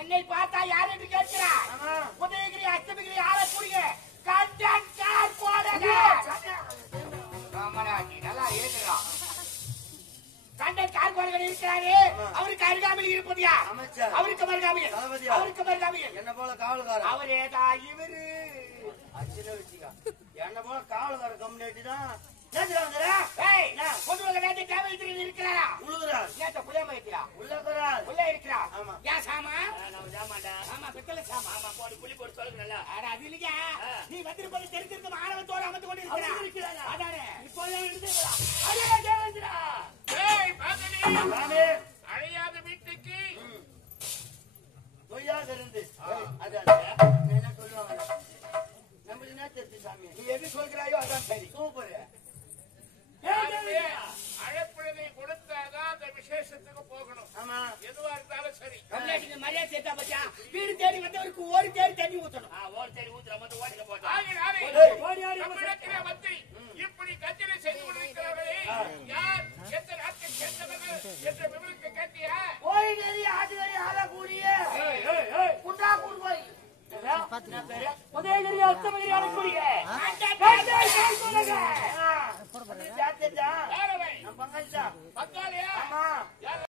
என்னை பார்த்தா யாரு என்று கேட்கிறார். உதயகிரி அஷ்டமிகிரி ஆளக்கூடிய கண்டன் கார் போடுங்க. நல்லா இருக்கிறான். கண்டன் கார் போடுகள் இருக்கிறாரு. அவருக்கு அருகாமையில் இருப்பது யார்? அவருக்கு மருகாமையில். அவருக்கு மருகாமையில் என்ன போல காவல்காரர் அவர் ஏதா இவரு என்ன போல காவல்கார கம்யூனிட்டி தான் இருக்கிறாரா? உள்ள இருக்கிறா. ஏன் சாமா? ஆமா பித்தளை சாமா. ஆமா போடு புளி போட்டு சொல்லுங்க. அது இல்லையா நீ வந்து போய் தெரிஞ்சிருக்க ஆரவத்தோட அமர்ந்து கொண்டு இருக்கிறாரா? அதானே இப்போ அழையாத வீட்டுக்கு பொய்யாக இருந்து என்ன சொல்லுவாங்க நம்மளுக்கு என்ன தெரிஞ்சு சாமி நீ எது சொல்கிறாயோ அதான் சரி. சூப்பர் அழைப்புழதை கொடுத்தாதான் அந்த விசேஷத்துக்கு போகணும். ஆமா எதுவா இருந்தாலும் சரி. கம்யூனிட்டிக்கு மரியாதை சேர்த்தா பத்தியா வீடு தேடி வந்தவருக்கு ஒரு தேடி தண்ணி ஊற்றணும். ஓடி தேடி ஊத்துற மட்டும் ஓடிக்க போட்டோம். வந்து இப்படி கத்திரை செய்து கொண்டிருக்கிறார்களே யார் எந்த நாட்டை சேர்ந்தவர்கள் என்ற விவரத்தை கேட்டியா? ஓடி